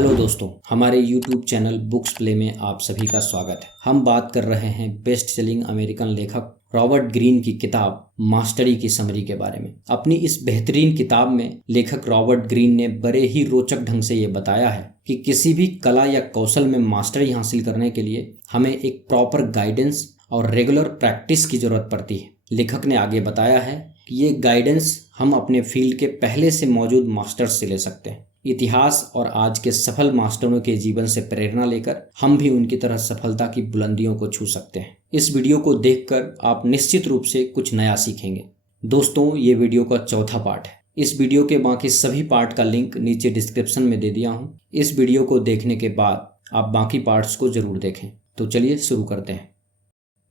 Hello दोस्तों, हमारे YouTube channel books play में आप सभी का स्वागत है। हम बात कर रहे हैं बेस्ट सेलिंग अमेरिकन लेखक रॉबर्ट ग्रीन की किताब मास्टरी की समरी के बारे में। अपनी इस बेहतरीन किताब में लेखक रॉबर्ट ग्रीन ने बड़े ही रोचक ढंग से ये बताया है कि किसी भी कला या कौशल में मास्टरी हासिल करने के लिए हमें एक प्रॉपर गाइडेंस और रेगुलर प्रैक्टिस की जरूरत पड़ती है। लेखक ने आगे बताया है कि ये गाइडेंस हम अपने फील्ड के पहले से मौजूद मास्टर्स से ले सकते हैं। इतिहास और आज के सफल मास्टरों के जीवन से प्रेरणा लेकर हम भी उनकी तरह सफलता की बुलंदियों को छू सकते हैं। इस वीडियो को देखकर आप निश्चित रूप से कुछ नया सीखेंगे। दोस्तों, ये वीडियो का चौथा पार्ट है। इस वीडियो के बाकी सभी पार्ट का लिंक नीचे डिस्क्रिप्शन में दे दिया हूँ। इस वीडियो को देखने के बाद आप बाकी पार्ट्स को जरूर देखें। तो चलिए शुरू करते हैं।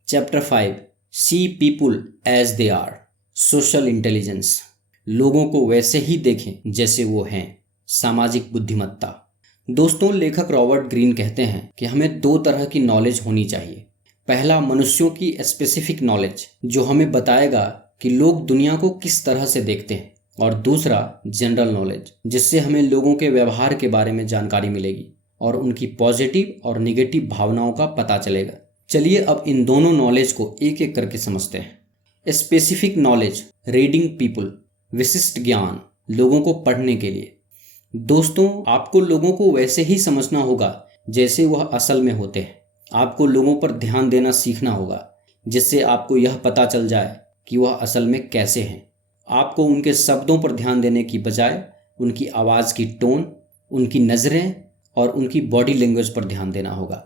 Chapter 5, see people as they are, social intelligence. लोगों को वैसे ही देखें जैसे वो हैं, सामाजिक बुद्धिमत्ता। दोस्तों, लेखक रॉबर्ट ग्रीन कहते हैं कि हमें दो तरह की नॉलेज होनी चाहिए। पहला, मनुष्यों की स्पेसिफिक नॉलेज जो हमें बताएगा कि लोग दुनिया को किस तरह से देखते हैं, और दूसरा जनरल नॉलेज जिससे हमें लोगों के व्यवहार के बारे में जानकारी मिलेगी और उनकी पॉजिटिव और निगेटिव भावनाओं का पता चलेगा। चलिए अब इन दोनों नॉलेज को एक एक करके समझते हैं। स्पेसिफिक नॉलेज, रीडिंग पीपुल, विशिष्ट ज्ञान, लोगों को पढ़ने के लिए। दोस्तों, आपको लोगों को वैसे ही समझना होगा जैसे वह असल में होते हैं। आपको लोगों पर ध्यान देना सीखना होगा जिससे आपको यह पता चल जाए कि वह असल में कैसे हैं। आपको उनके शब्दों पर ध्यान देने की बजाय उनकी आवाज़ की टोन, उनकी नज़रें और उनकी बॉडी लैंग्वेज पर ध्यान देना होगा।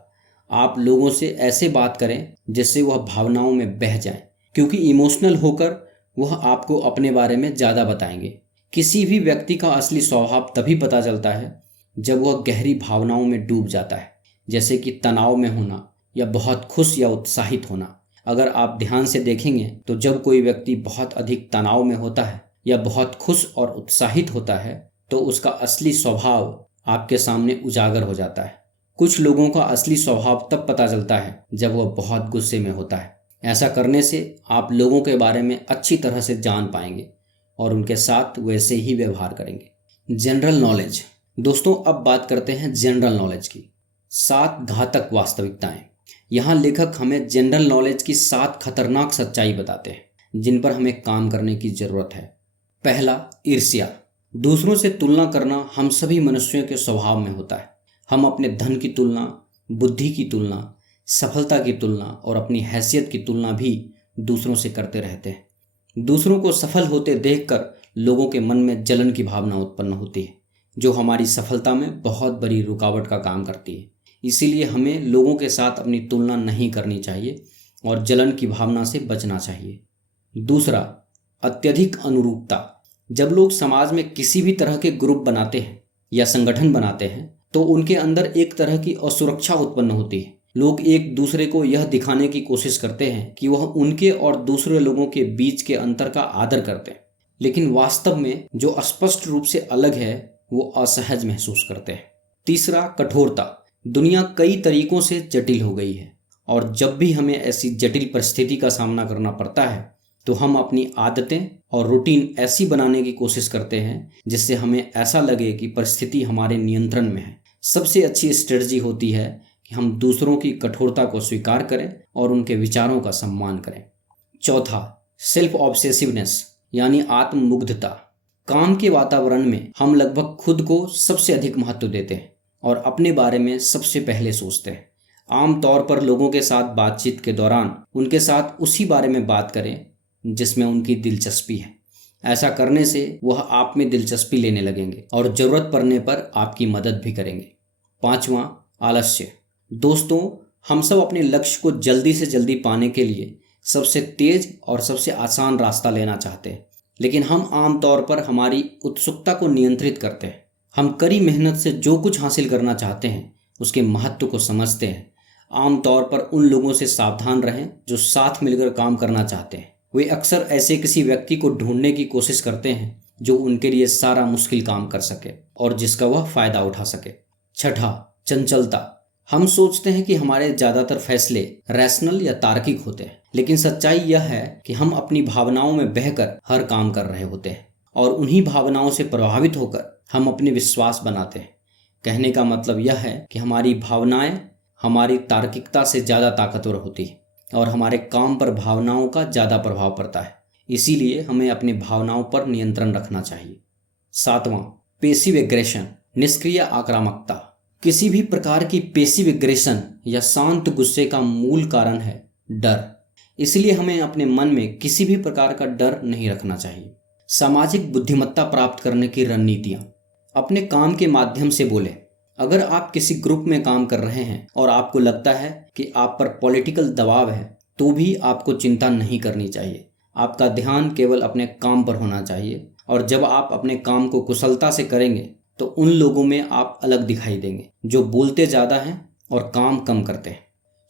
आप लोगों से ऐसे बात करें जिससे वह भावनाओं में बह जाएं, क्योंकि इमोशनल होकर वह आपको अपने बारे में ज़्यादा बताएंगे। किसी भी व्यक्ति का असली स्वभाव तभी पता चलता है जब वह गहरी भावनाओं में डूब जाता है, जैसे कि तनाव में होना या बहुत खुश या उत्साहित होना। अगर आप ध्यान से देखेंगे तो जब कोई व्यक्ति बहुत अधिक तनाव में होता है या बहुत खुश और उत्साहित होता है तो उसका असली स्वभाव आपके सामने उजागर हो जाता है। कुछ लोगों का असली स्वभाव तब पता चलता है जब वह बहुत गुस्से में होता है। ऐसा करने से आप लोगों के बारे में अच्छी तरह से जान पाएंगे और उनके साथ वैसे ही व्यवहार करेंगे। General knowledge. दोस्तों, अब बात करते हैं जनरल नॉलेज की। 7 घातक वास्तविकताएं। यहाँ लेखक हमें जनरल नॉलेज की 7 खतरनाक सच्चाई बताते हैं जिन पर हमें काम करने की जरूरत है। पहला, ईर्ष्या। दूसरों से तुलना करना हम सभी मनुष्यों के स्वभाव में होता है। हम अपने धन की तुलना, बुद्धि की तुलना, सफलता की तुलना और अपनी हैसियत की तुलना भी दूसरों से करते रहते हैं। दूसरों को सफल होते देखकर लोगों के मन में जलन की भावना उत्पन्न होती है जो हमारी सफलता में बहुत बड़ी रुकावट का काम करती है। इसीलिए हमें लोगों के साथ अपनी तुलना नहीं करनी चाहिए और जलन की भावना से बचना चाहिए। दूसरा, अत्यधिक अनुरूपता। जब लोग समाज में किसी भी तरह के ग्रुप बनाते हैं या संगठन बनाते हैं तो उनके अंदर एक तरह की असुरक्षा उत्पन्न होती है। लोग एक दूसरे को यह दिखाने की कोशिश करते हैं कि वह उनके और दूसरे लोगों के बीच के अंतर का आदर करते हैं, लेकिन वास्तव में जो स्पष्ट रूप से अलग है वो असहज महसूस करते हैं। तीसरा, कठोरता। दुनिया कई तरीकों से जटिल हो गई है और जब भी हमें ऐसी जटिल परिस्थिति का सामना करना पड़ता है तो हम अपनी आदतें और रूटीन ऐसी बनाने की कोशिश करते हैं जिससे हमें ऐसा लगे कि परिस्थिति हमारे नियंत्रण में है। सबसे अच्छी स्ट्रेटजी होती है कि हम दूसरों की कठोरता को स्वीकार करें और उनके विचारों का सम्मान करें। चौथा, सेल्फ ऑब्सेसिवनेस यानी आत्ममुग्धता। काम के वातावरण में हम लगभग खुद को सबसे अधिक महत्व देते हैं और अपने बारे में सबसे पहले सोचते हैं। आमतौर पर लोगों के साथ बातचीत के दौरान उनके साथ उसी बारे में बात करें जिसमें उनकी दिलचस्पी है। ऐसा करने से वह आप में दिलचस्पी लेने लगेंगे और ज़रूरत पड़ने पर आपकी मदद भी करेंगे। पांचवा, आलस्य। दोस्तों, हम सब अपने लक्ष्य को जल्दी से जल्दी पाने के लिए सबसे तेज और सबसे आसान रास्ता लेना चाहते हैं, लेकिन हम आमतौर पर हमारी उत्सुकता को नियंत्रित करते हैं। हम कड़ी मेहनत से जो कुछ हासिल करना चाहते हैं उसके महत्व को समझते हैं। आमतौर पर उन लोगों से सावधान रहें जो साथ मिलकर काम करना चाहते हैं। वे अक्सर ऐसे किसी व्यक्ति को ढूंढने की कोशिश करते हैं जो उनके लिए सारा मुश्किल काम कर सके और जिसका वह फायदा उठा सके। छठा, चंचलता। हम सोचते हैं कि हमारे ज़्यादातर फैसले रैशनल या तार्किक होते हैं, लेकिन सच्चाई यह है कि हम अपनी भावनाओं में बहकर हर काम कर रहे होते हैं और उन्हीं भावनाओं से प्रभावित होकर हम अपने विश्वास बनाते हैं। कहने का मतलब यह है कि हमारी भावनाएं हमारी तार्किकता से ज़्यादा ताकतवर होती है और हमारे काम पर भावनाओं का ज़्यादा प्रभाव पड़ता है। इसीलिए हमें अपनी भावनाओं पर नियंत्रण रखना चाहिए। 7वां, पैसिव एग्रेशन, निष्क्रिय आक्रामकता। किसी भी प्रकार की पैसिव एग्रेशन या शांत गुस्से का मूल कारण है डर। इसलिए हमें अपने मन में किसी भी प्रकार का डर नहीं रखना चाहिए। सामाजिक बुद्धिमत्ता प्राप्त करने की रणनीतियाँ। अपने काम के माध्यम से बोलें। अगर आप किसी ग्रुप में काम कर रहे हैं और आपको लगता है कि आप पर पॉलिटिकल दबाव है, तो भी आपको चिंता नहीं करनी चाहिए। आपका ध्यान केवल अपने काम पर होना चाहिए और जब आप अपने काम को कुशलता से करेंगे तो उन लोगों में आप अलग दिखाई देंगे जो बोलते ज़्यादा हैं और काम कम करते हैं।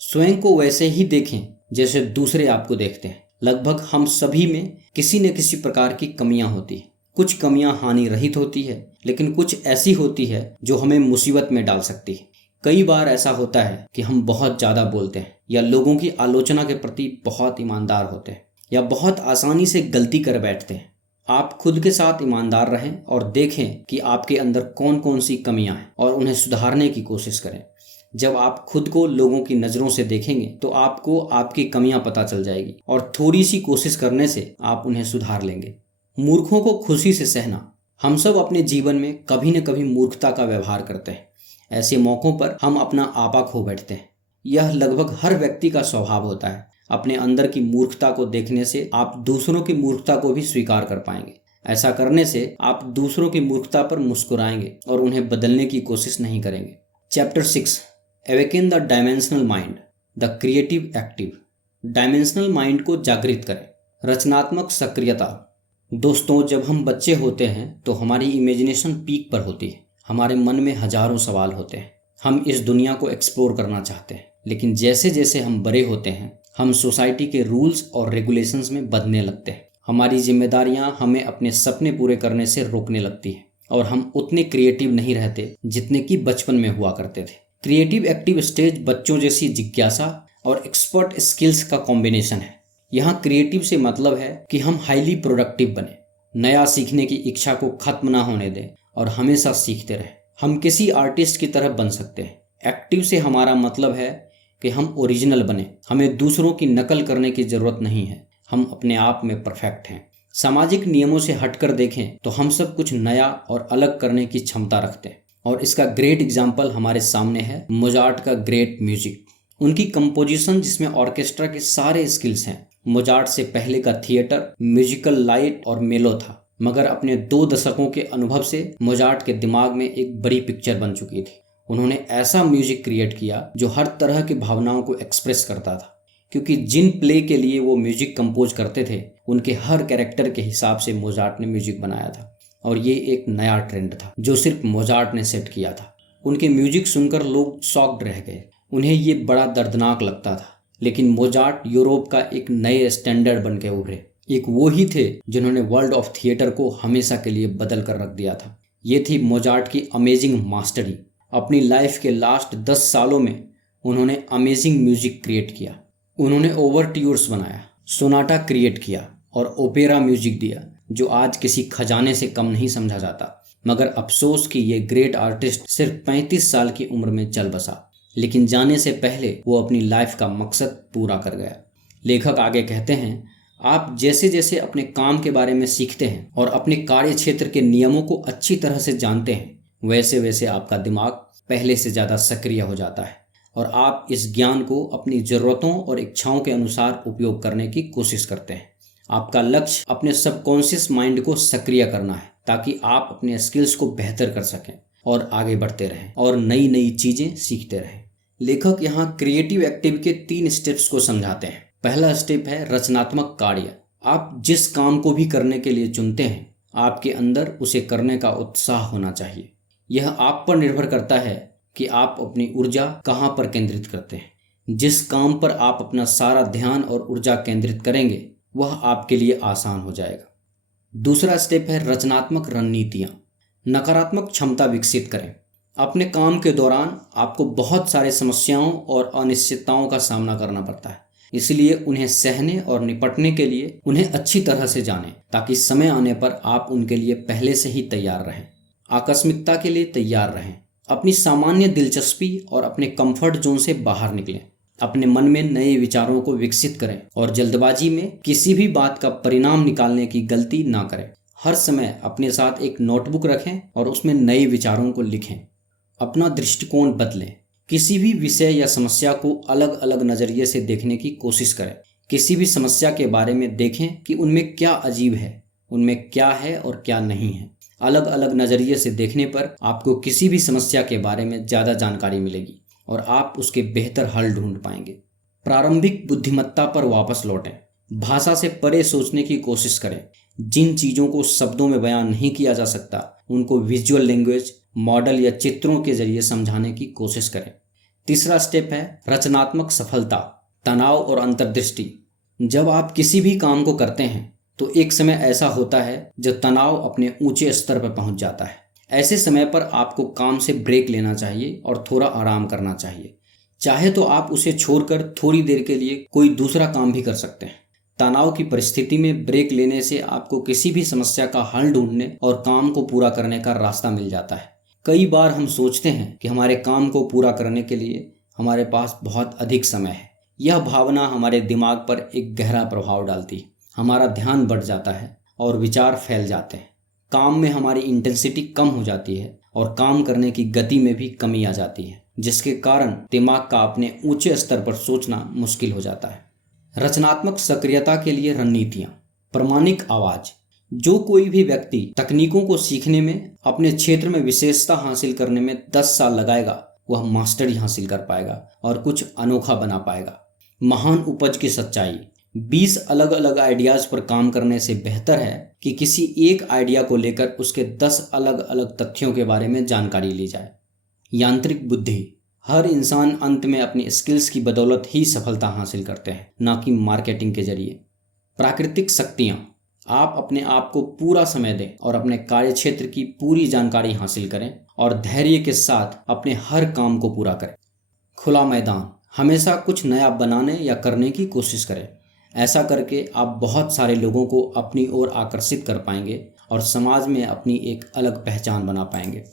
स्वयं को वैसे ही देखें जैसे दूसरे आपको देखते हैं। लगभग हम सभी में किसी न किसी प्रकार की कमियां होती हैं। कुछ कमियां हानि रहित होती है, लेकिन कुछ ऐसी होती है जो हमें मुसीबत में डाल सकती है। कई बार ऐसा होता है कि हम बहुत ज़्यादा बोलते हैं या लोगों की आलोचना के प्रति बहुत ईमानदार होते हैं या बहुत आसानी से गलती कर बैठते हैं। आप खुद के साथ ईमानदार रहें और देखें कि आपके अंदर कौन कौन सी कमियां हैं और उन्हें सुधारने की कोशिश करें। जब आप खुद को लोगों की नज़रों से देखेंगे तो आपको आपकी कमियां पता चल जाएगी और थोड़ी सी कोशिश करने से आप उन्हें सुधार लेंगे। मूर्खों को खुशी से सहना। हम सब अपने जीवन में कभी न कभी मूर्खता का व्यवहार करते हैं। ऐसे मौक़ों पर हम अपना आपा खो बैठते हैं। यह लगभग हर व्यक्ति का स्वभाव होता है। अपने अंदर की मूर्खता को देखने से आप दूसरों की मूर्खता को भी स्वीकार कर पाएंगे। ऐसा करने से आप दूसरों की मूर्खता पर मुस्कुराएंगे और उन्हें बदलने की कोशिश नहीं करेंगे। Chapter 6, awaken the dimensional mind, the creative active. Dimensional mind को जागृत करें। रचनात्मक सक्रियता। दोस्तों, जब हम बच्चे होते हैं तो हमारी इमेजिनेशन पीक पर होती है। हमारे मन में हजारों सवाल होते हैं। हम इस दुनिया को एक्सप्लोर करना चाहते हैं, लेकिन जैसे जैसे हम बड़े होते हैं हम सोसाइटी के रूल्स और रेगुलेशंस में बंधने लगते हैं। हमारी जिम्मेदारियां हमें अपने सपने पूरे करने से रोकने लगती हैं और हम उतने क्रिएटिव नहीं रहते जितने कि बचपन में हुआ करते थे। क्रिएटिव एक्टिव स्टेज बच्चों जैसी जिज्ञासा और एक्सपर्ट स्किल्स का कॉम्बिनेशन है। यहाँ क्रिएटिव से मतलब है कि हम हाईली प्रोडक्टिव बने, नया सीखने की इच्छा को खत्म ना होने दें और हमेशा सीखते रहें। हम किसी आर्टिस्ट की तरह बन सकते हैं। एक्टिव से हमारा मतलब है कि हम ओरिजिनल बने। हमें दूसरों की नकल करने की ज़रूरत नहीं है। हम अपने आप में परफेक्ट हैं। सामाजिक नियमों से हटकर देखें तो हम सब कुछ नया और अलग करने की क्षमता रखते हैं और इसका ग्रेट एग्जाम्पल हमारे सामने है मोजार्ट का ग्रेट म्यूजिक। उनकी कंपोजिशन जिसमें ऑर्केस्ट्रा के सारे स्किल्स हैं। मोजार्ट से पहले का थिएटर म्यूजिकल लाइट और मेलो था, मगर अपने 2 दशकों के अनुभव से मोजार्ट के दिमाग में एक बड़ी पिक्चर बन चुकी थी। उन्होंने ऐसा म्यूजिक क्रिएट किया जो हर तरह की भावनाओं को एक्सप्रेस करता था, क्योंकि जिन प्ले के लिए वो म्यूजिक कंपोज करते थे उनके हर कैरेक्टर के हिसाब से मोजार्ट ने म्यूजिक बनाया था और ये एक नया ट्रेंड था जो सिर्फ मोजार्ट ने सेट किया था। उनके म्यूजिक सुनकर लोग शॉक्ड रह गए। उन्हें ये बड़ा दर्दनाक लगता था, लेकिन मोजार्ट यूरोप का एक नए स्टैंडर्ड बन के उभरे। एक वो ही थे जिन्होंने वर्ल्ड ऑफ थिएटर को हमेशा के लिए बदल कर रख दिया था। ये थी मोजार्ट की अमेजिंग मास्टरी। अपनी लाइफ के लास्ट 10 सालों में उन्होंने अमेजिंग म्यूजिक क्रिएट किया। उन्होंने ओवरट्यूर्स बनाया, सोनाटा क्रिएट किया और ओपेरा म्यूजिक दिया जो आज किसी खजाने से कम नहीं समझा जाता। मगर अफसोस कि ये ग्रेट आर्टिस्ट सिर्फ 35 साल की उम्र में चल बसा, लेकिन जाने से पहले वो अपनी लाइफ का मकसद पूरा कर गया। लेखक आगे कहते हैं, आप जैसे जैसे अपने काम के बारे में सीखते हैं और अपने कार्य क्षेत्र के नियमों को अच्छी तरह से जानते हैं, वैसे वैसे आपका दिमाग पहले से ज़्यादा सक्रिय हो जाता है और आप इस ज्ञान को अपनी ज़रूरतों और इच्छाओं के अनुसार उपयोग करने की कोशिश करते हैं। आपका लक्ष्य अपने सबकॉन्शियस माइंड को सक्रिय करना है ताकि आप अपने स्किल्स को बेहतर कर सकें और आगे बढ़ते रहें और नई नई चीज़ें सीखते रहें। लेखक यहाँ क्रिएटिव एक्टिव के 3 स्टेप्स को समझाते हैं। पहला स्टेप है रचनात्मक कार्य। आप जिस काम को भी करने के लिए चुनते हैं, आपके अंदर उसे करने का उत्साह होना चाहिए। यह आप पर निर्भर करता है कि आप अपनी ऊर्जा कहाँ पर केंद्रित करते हैं। जिस काम पर आप अपना सारा ध्यान और ऊर्जा केंद्रित करेंगे वह आपके लिए आसान हो जाएगा। दूसरा स्टेप है रचनात्मक रणनीतियाँ। नकारात्मक क्षमता विकसित करें। अपने काम के दौरान आपको बहुत सारे समस्याओं और अनिश्चितताओं का सामना करना पड़ता है, इसलिए उन्हें सहने और निपटने के लिए उन्हें अच्छी तरह से जानें ताकि समय आने पर आप उनके लिए पहले से ही तैयार रहें। आकस्मिकता के लिए तैयार रहें। अपनी सामान्य दिलचस्पी और अपने कंफर्ट जोन से बाहर निकलें। अपने मन में नए विचारों को विकसित करें और जल्दबाजी में किसी भी बात का परिणाम निकालने की गलती ना करें। हर समय अपने साथ एक नोटबुक रखें और उसमें नए विचारों को लिखें। अपना दृष्टिकोण बदलें। किसी भी विषय या समस्या को अलग अलग नज़रिए से देखने की कोशिश करें। किसी भी समस्या के बारे में देखें कि उनमें क्या अजीब है, उनमें क्या है और क्या नहीं है। अलग अलग नज़रिए से देखने पर आपको किसी भी समस्या के बारे में ज़्यादा जानकारी मिलेगी और आप उसके बेहतर हल ढूंढ पाएंगे। प्रारंभिक बुद्धिमत्ता पर वापस लौटें। भाषा से परे सोचने की कोशिश करें। जिन चीज़ों को शब्दों में बयान नहीं किया जा सकता उनको विजुअल लैंग्वेज, मॉडल या चित्रों के जरिए समझाने की कोशिश करें। तीसरा स्टेप है रचनात्मक सफलता, तनाव और अंतर्दृष्टि। जब आप किसी भी काम को करते हैं तो एक समय ऐसा होता है जब तनाव अपने ऊंचे स्तर पर पहुंच जाता है। ऐसे समय पर आपको काम से ब्रेक लेना चाहिए और थोड़ा आराम करना चाहिए। चाहे तो आप उसे छोड़कर थोड़ी देर के लिए कोई दूसरा काम भी कर सकते हैं। तनाव की परिस्थिति में ब्रेक लेने से आपको किसी भी समस्या का हल ढूंढने और काम को पूरा करने का रास्ता मिल जाता है। कई बार हम सोचते हैं कि हमारे काम को पूरा करने के लिए हमारे पास बहुत अधिक समय है। यह भावना हमारे दिमाग पर एक गहरा प्रभाव डालती है। हमारा ध्यान बढ़ जाता है और विचार फैल जाते हैं। काम में हमारी इंटेंसिटी कम हो जाती है और काम करने की गति में भी कमी आ जाती है, जिसके कारण दिमाग का अपने ऊंचे स्तर पर सोचना मुश्किल हो जाता है। रचनात्मक सक्रियता के लिए रणनीतियाँ। प्रामाणिक आवाज़। जो कोई भी व्यक्ति तकनीकों को सीखने में, अपने क्षेत्र में विशेषता हासिल करने में 10 साल लगाएगा, वह मास्टरी हासिल कर पाएगा और कुछ अनोखा बना पाएगा। महान उपज की सच्चाई। 20 अलग अलग आइडियाज़ पर काम करने से बेहतर है कि किसी एक आइडिया को लेकर उसके 10 अलग अलग तथ्यों के बारे में जानकारी ली जाए। यांत्रिक बुद्धि। हर इंसान अंत में अपनी स्किल्स की बदौलत ही सफलता हासिल करते हैं, ना कि मार्केटिंग के जरिए। प्राकृतिक शक्तियाँ। आप अपने आप को पूरा समय दें और अपने कार्यक्षेत्र की पूरी जानकारी हासिल करें और धैर्य के साथ अपने हर काम को पूरा करें। खुला मैदान। हमेशा कुछ नया बनाने या करने की कोशिश करें। ऐसा करके आप बहुत सारे लोगों को अपनी ओर आकर्षित कर पाएंगे और समाज में अपनी एक अलग पहचान बना पाएंगे।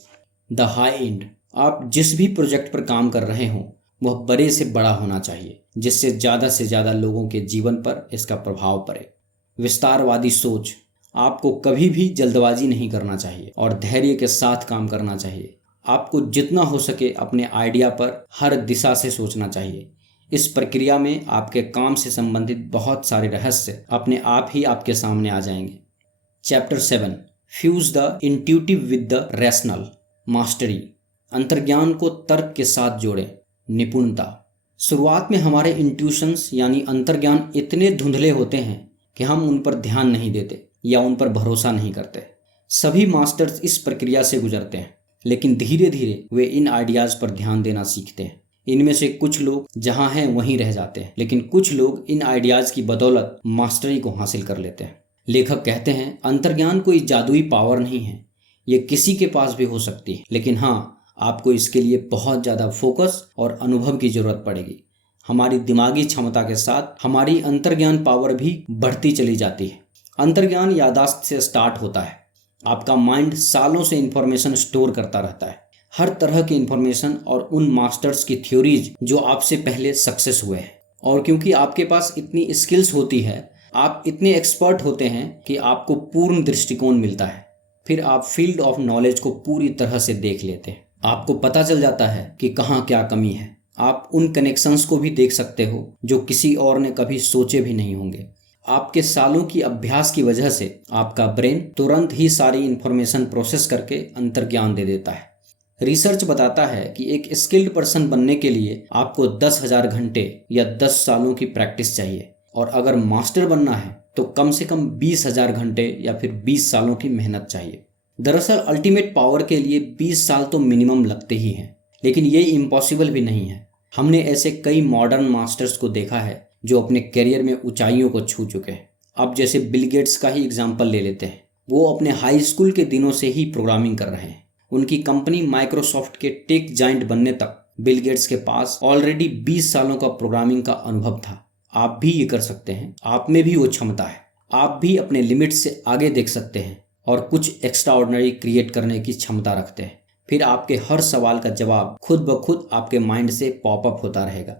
The high and. आप जिस भी प्रोजेक्ट पर काम कर रहे हों वह बड़े से बड़ा होना चाहिए, जिससे ज़्यादा लोगों के जीवन पर इसका प्रभाव पड़े। विस्तारवादी सोच। आपको कभी भी जल्दबाजी नहीं करना चाहिए और धैर्य के साथ काम करना चाहिए। आपको जितना हो सके अपने आइडिया पर हर दिशा से सोचना चाहिए। इस प्रक्रिया में आपके काम से संबंधित बहुत सारे रहस्य अपने आप ही आपके सामने आ जाएंगे। Chapter 7। Fuse the intuitive with the rational. Mastery. अंतर्ज्ञान को तर्क के साथ जोड़ें। निपुणता। शुरुआत में हमारे इंट्यूशंस यानी अंतर्ज्ञान इतने धुंधले होते हैं कि हम उन पर ध्यान नहीं देते या उन पर भरोसा नहीं करते। सभी मास्टर्स इस प्रक्रिया से गुजरते हैं, लेकिन धीरे धीरे वे इन आइडियाज़ पर ध्यान देना सीखते हैं। इनमें से कुछ लोग जहां हैं वहीं रह जाते हैं, लेकिन कुछ लोग इन आइडियाज़ की बदौलत मास्टरी को हासिल कर लेते हैं। लेखक कहते हैं, अंतर्ज्ञान कोई जादुई पावर नहीं है। ये किसी के पास भी हो सकती है, लेकिन हाँ, आपको इसके लिए बहुत ज़्यादा फोकस और अनुभव की ज़रूरत पड़ेगी। हमारी दिमागी क्षमता के साथ हमारी अंतर्ज्ञान पावर भी बढ़ती चली जाती है। अंतर्ज्ञान याददाश्त से स्टार्ट होता है। आपका माइंड सालों से इंफॉर्मेशन स्टोर करता रहता है, हर तरह की इंफॉर्मेशन और उन मास्टर्स की थ्योरीज जो आपसे पहले सक्सेस हुए हैं। और क्योंकि आपके पास इतनी स्किल्स होती है, आप इतने एक्सपर्ट होते हैं कि आपको पूर्ण दृष्टिकोण मिलता है। फिर आप फील्ड ऑफ नॉलेज को पूरी तरह से देख लेते हैं। आपको पता चल जाता है कि कहाँ क्या कमी है। आप उन कनेक्शंस को भी देख सकते हो जो किसी और ने कभी सोचे भी नहीं होंगे। आपके सालों की अभ्यास की वजह से आपका ब्रेन तुरंत ही सारी इंफॉर्मेशन प्रोसेस करके अंतर्ज्ञान दे देता है। रिसर्च बताता है कि एक स्किल्ड पर्सन बनने के लिए आपको 10,000 घंटे या 10 सालों की प्रैक्टिस चाहिए, और अगर मास्टर बनना है तो कम से कम 20,000 घंटे या फिर 20 सालों की मेहनत चाहिए। दरअसल अल्टीमेट पावर के लिए 20 साल तो मिनिमम लगते ही हैं, लेकिन ये इम्पॉसिबल भी नहीं है। हमने ऐसे कई मॉडर्न मास्टर्स को देखा है जो अपने करियर में ऊंचाइयों को छू चुके हैं। अब जैसे बिल गेट्स का ही एग्जाम्पल ले लेते हैं। वो अपने हाई स्कूल के दिनों से ही प्रोग्रामिंग कर रहे हैं। उनकी कंपनी माइक्रोसॉफ्ट के टेक जाइंट बनने तक बिल गेट्स के पास ऑलरेडी 20 सालों का प्रोग्रामिंग का अनुभव था। आप भी ये कर सकते हैं। आप में भी वो क्षमता है। आप भी अपने लिमिट से आगे देख सकते हैं और कुछ एक्स्ट्रा ऑर्डिनरी क्रिएट करने की क्षमता रखते हैं। फिर आपके हर सवाल का जवाब खुद ब खुद आपके माइंड से पॉपअप होता रहेगा।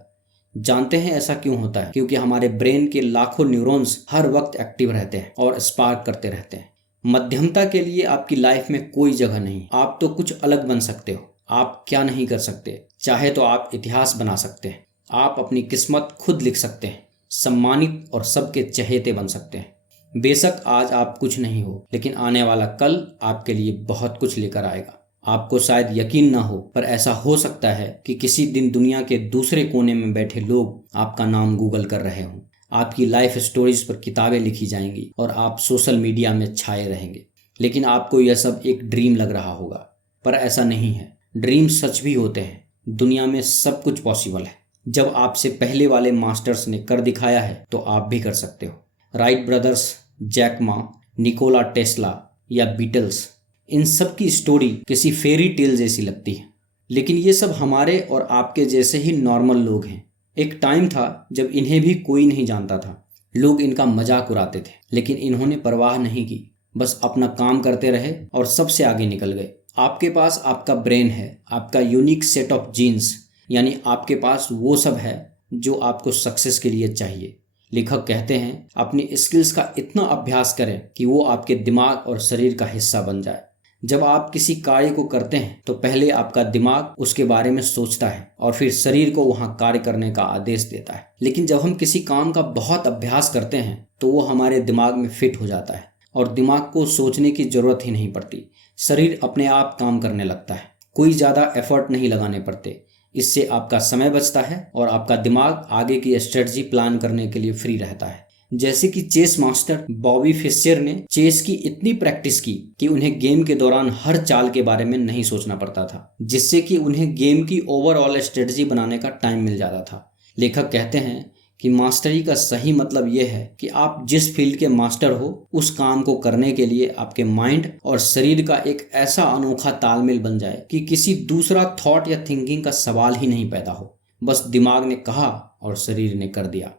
जानते हैं ऐसा क्यों होता है? क्योंकि हमारे ब्रेन के लाखों न्यूरॉन्स हर वक्त एक्टिव रहते हैं और स्पार्क करते रहते हैं। मध्यमता के लिए आपकी लाइफ में कोई जगह नहीं। आप तो कुछ अलग बन सकते हो। आप क्या नहीं कर सकते? चाहे तो आप इतिहास बना सकते हैं, आप अपनी किस्मत खुद लिख सकते हैं, सम्मानित और सबके चहेते बन सकते हैं। बेशक आज आप कुछ नहीं हो, लेकिन आने वाला कल आपके लिए बहुत कुछ लेकर आएगा। आपको शायद यकीन ना हो, पर ऐसा हो सकता है कि किसी दिन दुनिया के दूसरे कोने में बैठे लोग आपका नाम गूगल कर रहे हों। आपकी लाइफ स्टोरीज पर किताबें लिखी जाएंगी और आप सोशल मीडिया में छाए रहेंगे। लेकिन आपको यह सब एक ड्रीम लग रहा होगा, पर ऐसा नहीं है। ड्रीम सच भी होते हैं। दुनिया में सब कुछ पॉसिबल है। जब आपसे पहले वाले मास्टर्स ने कर दिखाया है तो आप भी कर सकते हो। Wright brothers, Jack Ma, Nikola Tesla या बीटल्स, इन सब की स्टोरी किसी फेरी टेल जैसी लगती है, लेकिन ये सब हमारे और आपके जैसे ही नॉर्मल लोग हैं। एक टाइम था जब इन्हें भी कोई नहीं जानता था। लोग इनका मजाक उड़ाते थे, लेकिन इन्होंने परवाह नहीं की। बस अपना काम करते रहे और सबसे आगे निकल गए। आपके पास आपका ब्रेन है, आपका यूनिक सेट ऑफ जीन्स, यानी आपके पास वो सब है जो आपको सक्सेस के लिए चाहिए। लेखक कहते हैं अपनी स्किल्स का इतना अभ्यास करें कि वो आपके दिमाग और शरीर का हिस्सा बन जाए। जब आप किसी कार्य को करते हैं तो पहले आपका दिमाग उसके बारे में सोचता है और फिर शरीर को वहां कार्य करने का आदेश देता है। लेकिन जब हम किसी काम का बहुत अभ्यास करते हैं तो वो हमारे दिमाग में फिट हो जाता है और दिमाग को सोचने की जरूरत ही नहीं पड़ती। शरीर अपने आप काम करने लगता है, कोई ज़्यादा एफर्ट नहीं लगाने पड़ते। इससे आपका समय बचता है और आपका दिमाग आगे की स्ट्रेटजी प्लान करने के लिए फ्री रहता है। जैसे कि चेस मास्टर बॉबी फिशर ने चेस की इतनी प्रैक्टिस की कि उन्हें गेम के दौरान हर चाल के बारे में नहीं सोचना पड़ता था, जिससे कि उन्हें गेम की ओवरऑल स्ट्रेटजी बनाने का टाइम मिल जाता था। लेखक कहते हैं कि मास्टरी का सही मतलब यह है कि आप जिस फील्ड के मास्टर हो उस काम को करने के लिए आपके माइंड और शरीर का एक ऐसा अनोखा तालमेल बन जाए कि किसी दूसरा थॉट या थिंकिंग का सवाल ही नहीं पैदा हो। बस दिमाग ने कहा और शरीर ने कर दिया।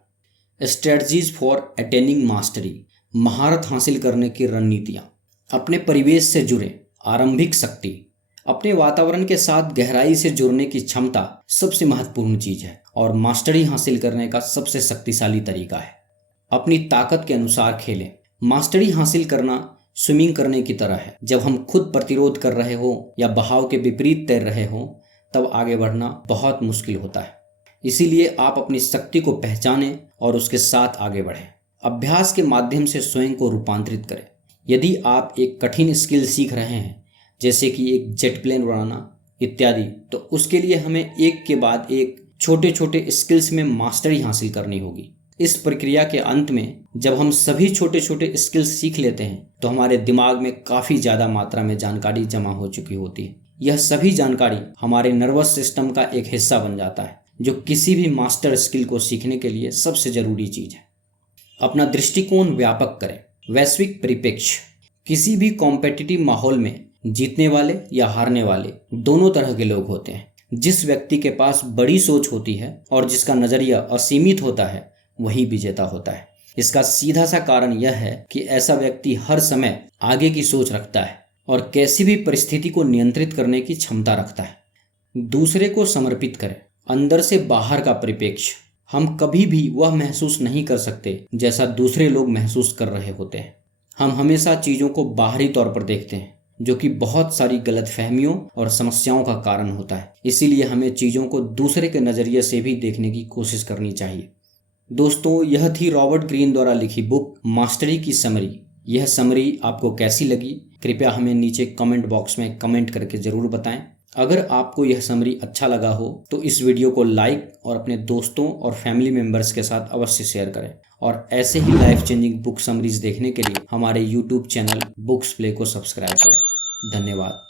स्ट्रेटजीज फॉर अटेनिंग मास्टरी, महारत हासिल करने की रणनीतियाँ। अपने परिवेश से जुड़े, आरंभिक शक्ति। अपने वातावरण के साथ गहराई से जुड़ने की क्षमता सबसे महत्वपूर्ण चीज है और मास्टरी हासिल करने का सबसे शक्तिशाली तरीका है। अपनी ताकत के अनुसार खेलें। मास्टरी हासिल करना स्विमिंग करने की तरह है। जब हम खुद प्रतिरोध कर रहे हो या बहाव के विपरीत तैर रहे हो तब आगे बढ़ना बहुत मुश्किल होता है। इसीलिए आप अपनी शक्ति को पहचानें और उसके साथ आगे बढ़ें। अभ्यास के माध्यम से स्वयं को रूपांतरित करें। यदि आप एक कठिन स्किल सीख रहे हैं, जैसे कि एक जेट प्लेन उड़ाना इत्यादि, तो उसके लिए हमें एक के बाद एक छोटे छोटे स्किल्स में मास्टरी हासिल करनी होगी। इस प्रक्रिया के अंत में जब हम सभी छोटे छोटे स्किल्स सीख लेते हैं तो हमारे दिमाग में काफ़ी ज़्यादा मात्रा में जानकारी जमा हो चुकी होती है। यह सभी जानकारी हमारे नर्वस सिस्टम का एक हिस्सा बन जाता है, जो किसी भी मास्टर स्किल को सीखने के लिए सबसे ज़रूरी चीज़ है। अपना दृष्टिकोण व्यापक करें। वैश्विक परिप्रेक्ष्य। किसी भी कॉम्पिटिटिव माहौल में जीतने वाले या हारने वाले दोनों तरह के लोग होते हैं। जिस व्यक्ति के पास बड़ी सोच होती है और जिसका नज़रिया असीमित होता है वही विजेता होता है। इसका सीधा सा कारण यह है कि ऐसा व्यक्ति हर समय आगे की सोच रखता है और किसी भी परिस्थिति को नियंत्रित करने की क्षमता रखता है। दूसरे को समर्पित करें। अंदर से बाहर का परिप्रेक्ष्य। हम कभी भी वह महसूस नहीं कर सकते जैसा दूसरे लोग महसूस कर रहे होते हैं। हम हमेशा चीज़ों को बाहरी तौर पर देखते हैं, जो कि बहुत सारी गलतफहमियों और समस्याओं का कारण होता है। इसीलिए हमें चीज़ों को दूसरे के नज़रिए से भी देखने की कोशिश करनी चाहिए। दोस्तों, यह थी रॉबर्ट ग्रीन द्वारा लिखी बुक मास्टरी की समरी। यह समरी आपको कैसी लगी कृपया हमें नीचे कमेंट बॉक्स में कमेंट करके ज़रूर बताएं। अगर आपको यह समरी अच्छा लगा हो तो इस वीडियो को लाइक और अपने दोस्तों और फैमिली मेम्बर्स के साथ अवश्य शेयर करें। और ऐसे ही लाइफ चेंजिंग बुक समरीज देखने के लिए हमारे YouTube चैनल बुक्स प्ले को सब्सक्राइब करें। धन्यवाद।